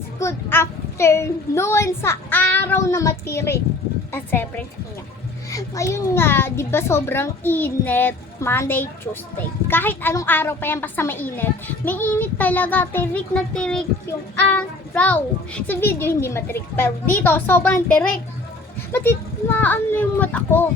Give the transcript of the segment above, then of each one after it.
Good afternoon sa araw na matirik. At syempre sa kanya. Ngayon nga, di ba sobrang init, Monday, Tuesday. Kahit anong araw pa yan, basta mainit. May init talaga, tirik na tirik yung araw. Sa video hindi matirik, pero dito sobrang tirik. Maano yung mata ko.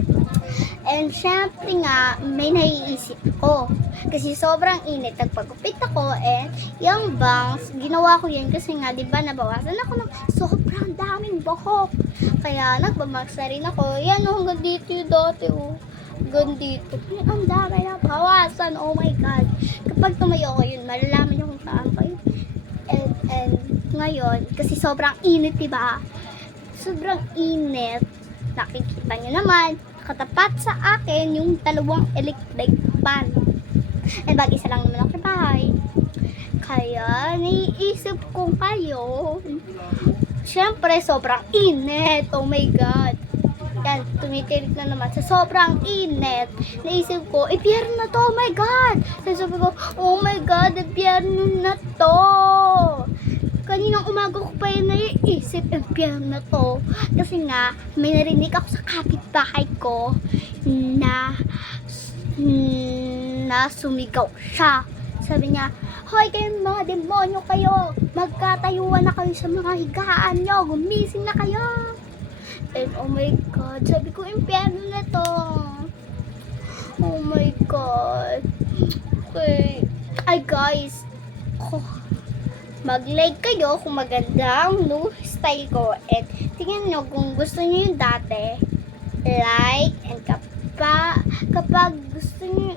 And syempre nga, may naiisip ko. Kasi sobrang init, nagpagupit ako, and yung bangs, ginawa ko yan kasi nga, di ba, nabawasan ako ng sobrang daming buhok. Kaya nagbabangs na rin ako. Yan, hanggang dito yung dati, hanggang dito. Ang dami na bawasan, oh my God. Kapag tumayo ko yun, malalaman nyo kung saan kayo. And ngayon, kasi sobrang init, di ba? Sobrang init. Nakikita nyo naman, katapat sa akin yung dalawang electric fan. And isa lang naman ako sa bahay. Kaya, naiisip ko kayo. Siyempre, sobrang init. Oh my God. Yan, tumitirik na naman. Sa sobrang init, naisip ko, biyerno na to. Oh my God. Sabi ko, oh my God, biyerno na to. Kaninang umaga ko pa yun naiisip, biyerno na to. Kasi nga, may narinig ako sa kapitbahay ko na sumigaw siya. Sabi niya, hoy kayong mga demonyo kayo, magkatayuan na kayo sa mga higaan nyo, gumising na kayo. And oh my God, sabi ko, impyerno na to. Oh my God. Okay. Ay guys, mag-like kayo kung maganda ang new style ko. And tingnan nyo kung gusto nyo yung dati, like, and kapag gusto nyo